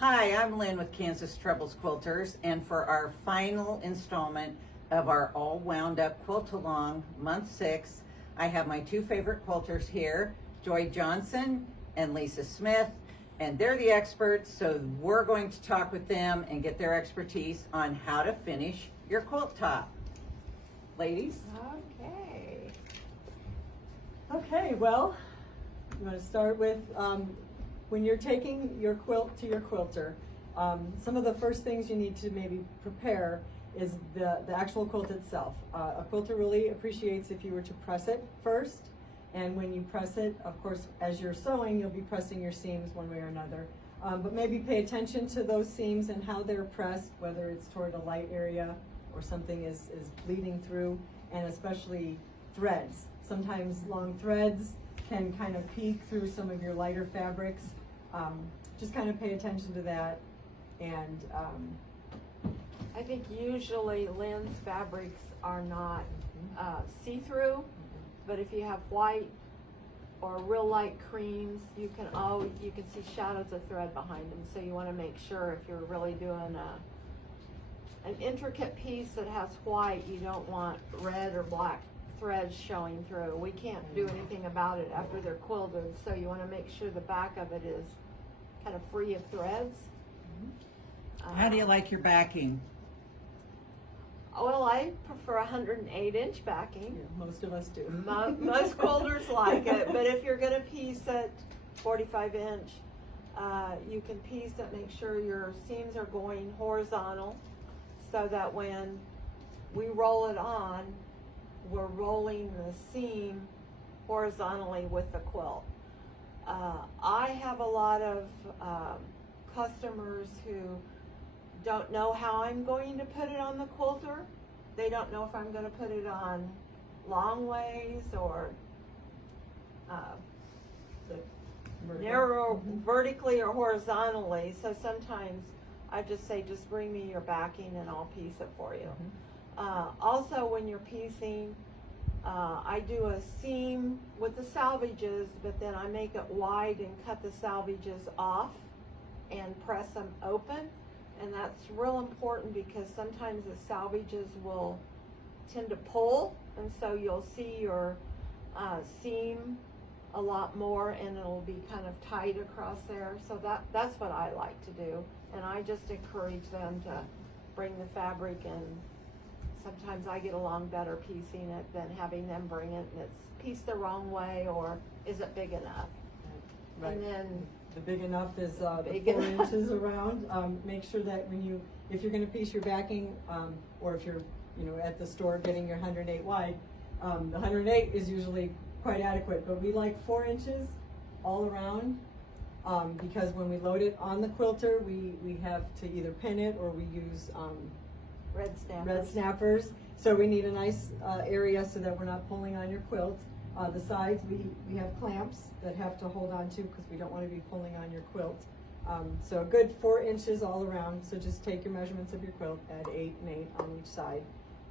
Hi, I'm Lynn with Kansas Troubles Quilters, and for our final installment of our All Wound Up Quilt-Along, month 6, I have my two favorite quilters here, Joy Johnson and Lisa Smith, and they're the experts, so we're going to talk with them and get their expertise on how to finish your quilt top. Ladies? Okay, well, I'm going to start with when you're taking your quilt to your quilter, some of the first things you need to maybe prepare is the actual quilt itself. A quilter really appreciates if you were to press it first, and when you press it, of course, as you're sewing, you'll be pressing your seams one way or another. But maybe pay attention to those seams and how they're pressed, whether it's toward a light area or something is bleeding through, and especially threads. Sometimes long threads can kind of peek through some of your lighter fabrics. Just kind of pay attention to that. And I think usually Lynn's fabrics are not see-through, but if you have white or real light creams, you can see shadows of thread behind them. So you want to make sure if you're really doing an intricate piece that has white, you don't want red or black threads showing through. We can't do anything about it after they're quilted, so you want to make sure the back of it is kind of free of threads. How do you like your backing? Well, I prefer 108-inch backing. yeah, most of us do. Most quilters like it, but if you're going to piece it 45-inch, you can piece it, make sure your seams are going horizontal so that when we roll it on, we're rolling the seam horizontally with the quilt. I have a lot of customers who don't know how I'm going to put it on the quilter. They don't know if I'm going to put it on long ways or narrow vertically or horizontally. So sometimes I just say, just bring me your backing and I'll piece it for you. Also, when you're piecing, I do a seam with the salvages, but then I make it wide and cut the salvages off and press them open. And that's real important because sometimes the salvages will tend to pull, and so you'll see your seam a lot more and it'll be kind of tight across there. So that's what I like to do. And I just encourage them to bring the fabric, and sometimes I get along better piecing it than having them bring it and it's pieced the wrong way, or is it big enough? Right. And then the big enough is the Big 4 enough. inches around. Make sure that if you're going to piece your backing, or if you're at the store getting your 108 wide, the 108 is usually quite adequate, but we like 4 inches all around, because when we load it on the quilter, we have to either pin it or we use red snappers. So we need a nice area so that we're not pulling on your quilt. The sides, we have clamps that have to hold on to because we don't want to be pulling on your quilt. So a good 4 inches all around. So just take your measurements of your quilt, add 8 and 8 on each side,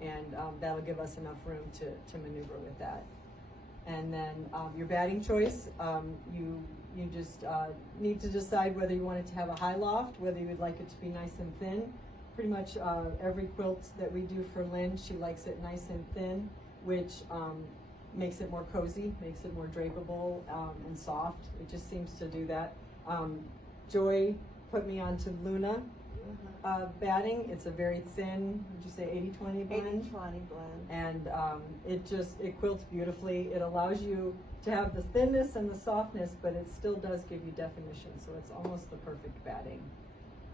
and that'll give us enough room to maneuver with that. And then your batting choice, you just need to decide whether you want it to have a high loft, whether you would like it to be nice and thin. Pretty much every quilt that we do for Lynn, she likes it nice and thin, which makes it more cozy, makes it more drapable and soft. It just seems to do that. Joy put me onto Luna batting. It's a very thin, would you say 80-20 blend? 80-20 blend. And it quilts beautifully. It allows you to have the thinness and the softness, but it still does give you definition. So it's almost the perfect batting.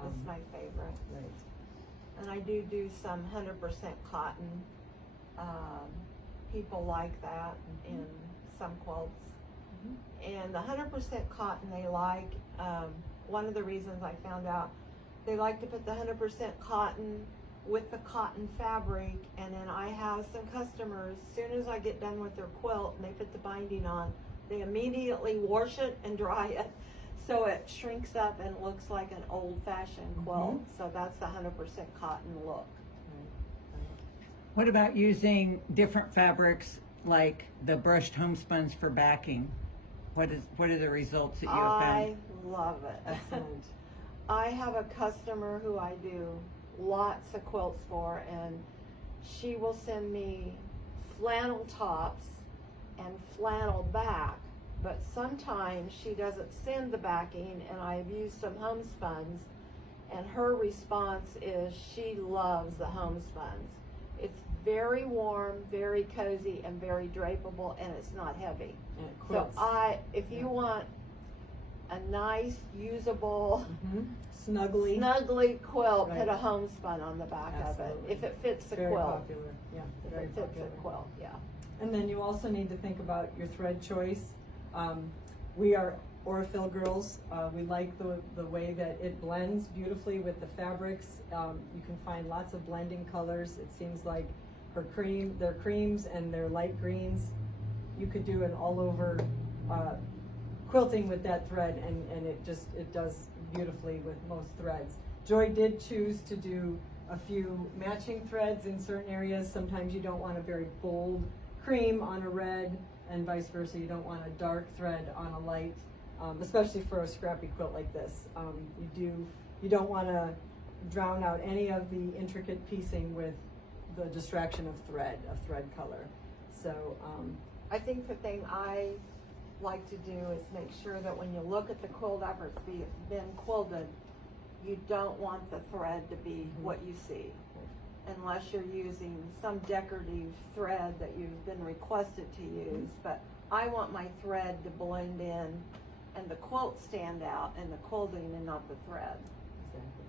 That's my favorite. Right. And I do some 100% cotton. People like that in some quilts. And the 100% cotton they like, one of the reasons I found out, they like to put the 100% cotton with the cotton fabric, and then I have some customers, as soon as I get done with their quilt and they put the binding on, they immediately wash it and dry it. So it shrinks up and looks like an old-fashioned quilt. So that's the 100% cotton look. What about using different fabrics like the brushed homespuns for backing? What are the results that you have found? I love it. Excellent. I have a customer who I do lots of quilts for, and she will send me flannel tops and flannel back, but sometimes she doesn't send the backing, and I've used some homespuns, and her response is she loves the homespuns. It's very warm, very cozy, and very drapable, and it's not heavy. And it So quilts. if you want a nice, usable, Snuggly. quilt, Right. put a homespun on the back of Absolutely. it, if it fits the Very quilt. popular, yeah, If very it fits popular. the quilt, yeah. And then you also need to think about your thread choice. We are Aurifil girls. We like the way that it blends beautifully with the fabrics. You can find lots of blending colors. It seems like their creams and their light greens. You could do an all over quilting with that thread, and it does beautifully with most threads. Joy did choose to do a few matching threads in certain areas. Sometimes you don't want a very bold cream on a red, and vice versa. You don't want a dark thread on a light, especially for a scrappy quilt like this. You don't want to drown out any of the intricate piecing with the distraction of thread color. So I think the thing I like to do is make sure that when you look at the quilt after it's been quilted, you don't want the thread to be what you see, unless you're using some decorative thread that you've been requested to use. But I want my thread to blend in and the quilt stand out and the quilting and not the thread. exactly.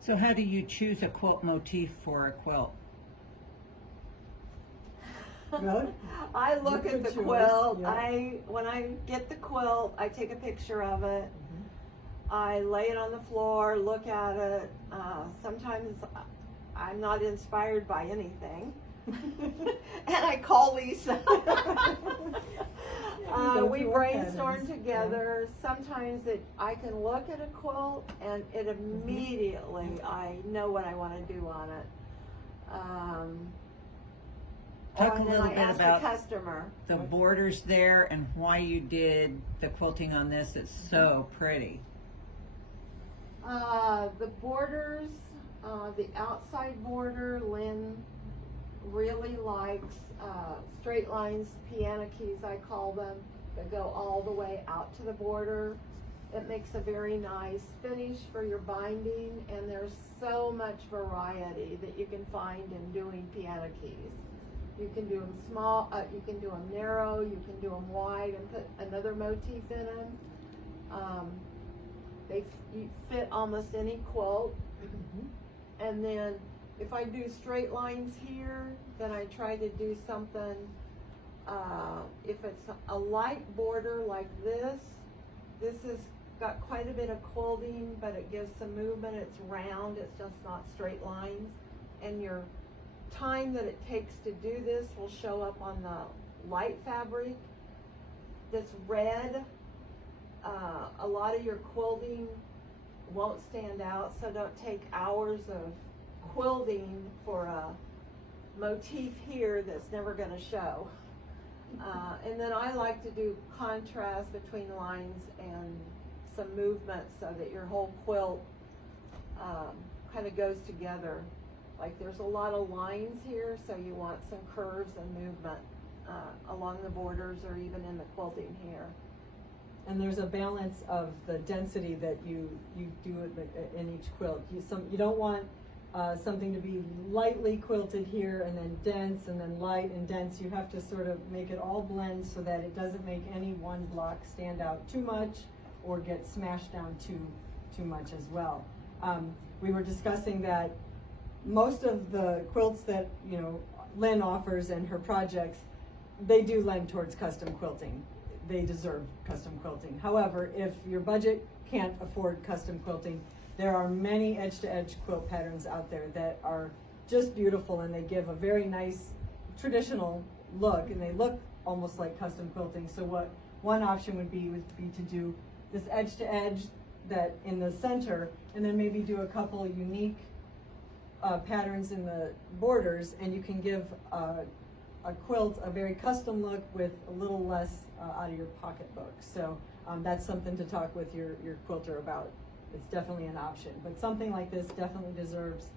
So how do you choose a quilt motif for a quilt? Really? I look Good at the choice, quilt. yeah. When I get the quilt, I take a picture of it. Mhm. I lay it on the floor, look at it. Sometimes I'm not inspired by anything. And I call Lisa. go We through brainstorm patterns. together. Sometimes I can look at a quilt and it immediately, I know what I want to do on it. Talk a And then little I bit ask about the customer. the borders there and why you did the quilting on this. It's so pretty. The borders, the outside border, Lynn really likes straight lines, piano keys, I call them, that go all the way out to the border. It makes a very nice finish for your binding, and there's so much variety that you can find in doing piano keys. You can do them small, you can do them narrow, you can do them wide and put another motif in them. You fit almost any quilt. And then if I do straight lines here, then I try to do something, if it's a light border like this has got quite a bit of quilting, but it gives some movement. It's round, it's just not straight lines. And your time that it takes to do this will show up on the light fabric. This red, a lot of your quilting won't stand out, so don't take hours of quilting for a motif here that's never going to show. And then I like to do contrast between lines and some movement so that your whole quilt kind of goes together. Like there's a lot of lines here, so you want some curves and movement along the borders or even in the quilting here. And there's a balance of the density that you do in each quilt. You don't want something to be lightly quilted here and then dense and then light and dense. You have to sort of make it all blend so that it doesn't make any one block stand out too much or get smashed down too much as well. We were discussing that most of the quilts that Lynn offers and her projects, they do lend towards custom quilting. They deserve custom quilting. However, if your budget can't afford custom quilting, there are many edge-to-edge quilt patterns out there that are just beautiful, and they give a very nice traditional look, and they look almost like custom quilting. So what one option would be to do this edge-to-edge that in the center, and then maybe do a couple of unique patterns in the borders, and you can give a quilt a very custom look with a little less out of your pocketbook. So that's something to talk with your quilter about. It's definitely an option, but something like this definitely deserves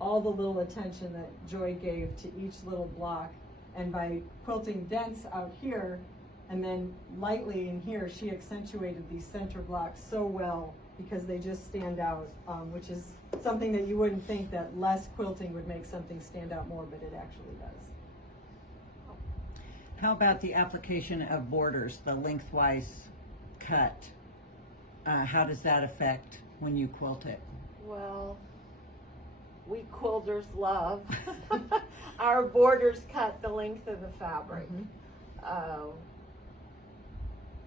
all the little attention that Joy gave to each little block. And by quilting dense out here and then lightly in here, she accentuated these center blocks so well because they just stand out, which is something that you wouldn't think that less quilting would make something stand out more, but it actually does. How about the application of borders, the lengthwise cut? How does that affect when you quilt it? Well, we quilters love our borders cut the length of the fabric.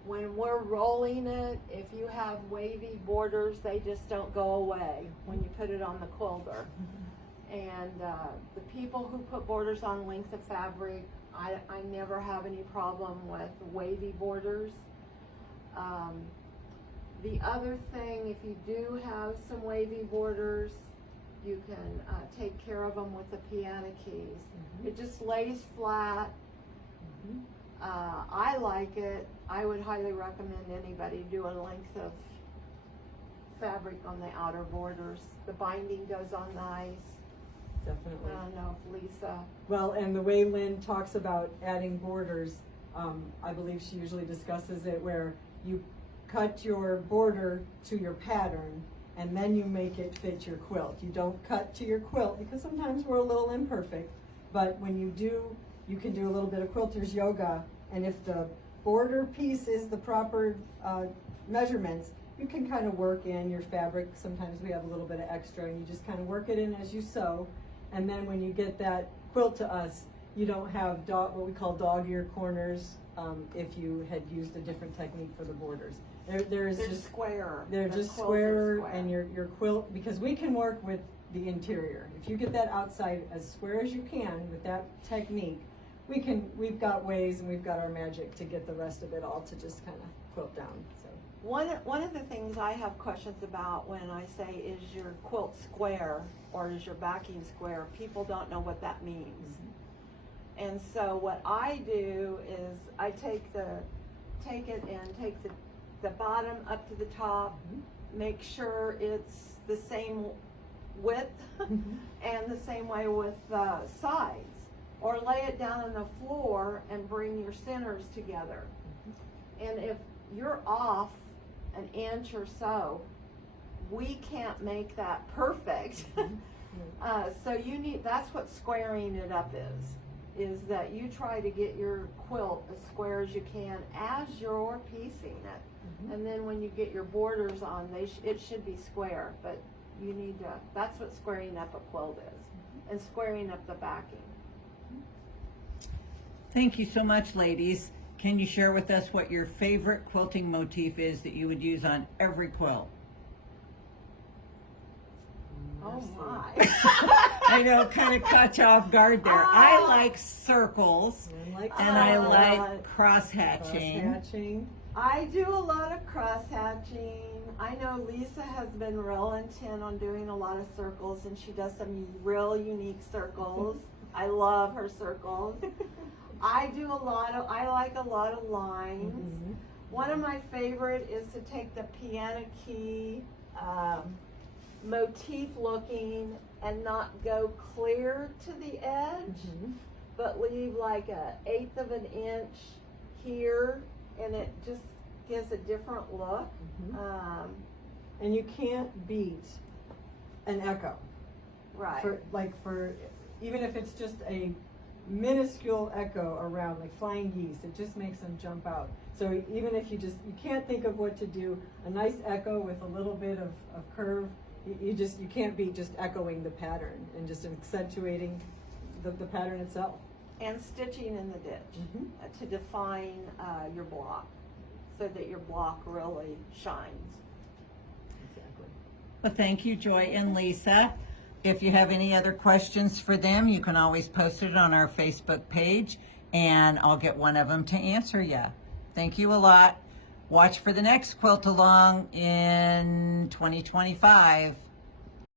When we're rolling it, if you have wavy borders, they just don't go away when you put it on the quilter. And the people who put borders on length of fabric, I never have any problem with wavy borders. The other thing, if you do have some wavy borders, you can take care of them with the piano keys. It just lays flat. I like it. I would highly recommend anybody do a length of fabric on the outer borders. The binding goes on nice. Definitely. I don't know if Lisa. Well, and the way Lynn talks about adding borders, I believe she usually discusses it where you cut your border to your pattern and then you make it fit your quilt. You don't cut to your quilt because sometimes we're a little imperfect, but when you do, you can do a little bit of quilter's yoga, and if the border piece is the proper measurements, you can kind of work in your fabric. Sometimes we have a little bit of extra and you just kind of work it in as you sew, and then when you get that quilt to us, you don't have what we call dog ear corners if you had used a different technique for the borders. They're just square. They're just squarer, and your quilt, because we can work with the interior. If you get that outside as square as you can with that technique, we've got ways and we've got our magic to get the rest of it all to just kind of quilt down. So One of the things I have questions about when I say, is your quilt square or is your backing square, people don't know what that means. And so what I do is I take it and take the bottom up to the top, make sure it's the same width and the same way with the sides, or lay it down on the floor and bring your centers together. And if you're off an inch or so, we can't make that perfect. So that's what squaring it up is that you try to get your quilt as square as you can as you're piecing it. And then when you get your borders on, it should be square, but you need to, that's what squaring up a quilt is, and squaring up the backing. Thank you so much, ladies. Can you share with us what your favorite quilting motif is that you would use on every quilt? Oh my. I know, kind of caught you off guard there. I like circles, and I like cross-hatching. I do a lot of cross-hatching. I know Lisa has been real intent on doing a lot of circles, and she does some real unique circles. I love her circles. I like a lot of lines. One of my favorite is to take the piano key motif looking and not go clear to the edge, but leave like 1/8 of an inch here, and it just gives a different look. And you can't beat an echo. Right. For even if it's just a minuscule echo around, like flying geese, it just makes them jump out. So even if you can't think of what to do, a nice echo with a little bit of curve, you can't beat just echoing the pattern and just accentuating the pattern itself. And stitching in the ditch to define your block, so that your block really shines. Exactly. Well, thank you, Joy and Lisa. If you have any other questions for them, you can always post it on our Facebook page, and I'll get one of them to answer you. Thank you a lot. Watch for the next quilt along in 2025.